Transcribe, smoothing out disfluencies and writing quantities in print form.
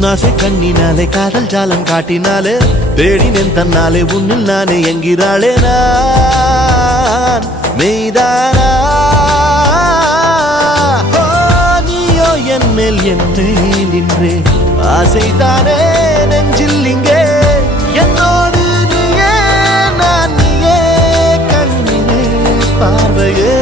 உன்னாசை கண்ணினாலே காதல் ஜாலம் காட்டினாலே தேடினேன் தன்னாலே உன்னில் நானே என்கிறாளே நான் மெய்தானா நீயோ என் மேல் என்னே நின்றே ஆசைதானே நெஞ்சில் இங்கே என்னோடு நீயே நான் நீயே கண்ணினே பார்வையே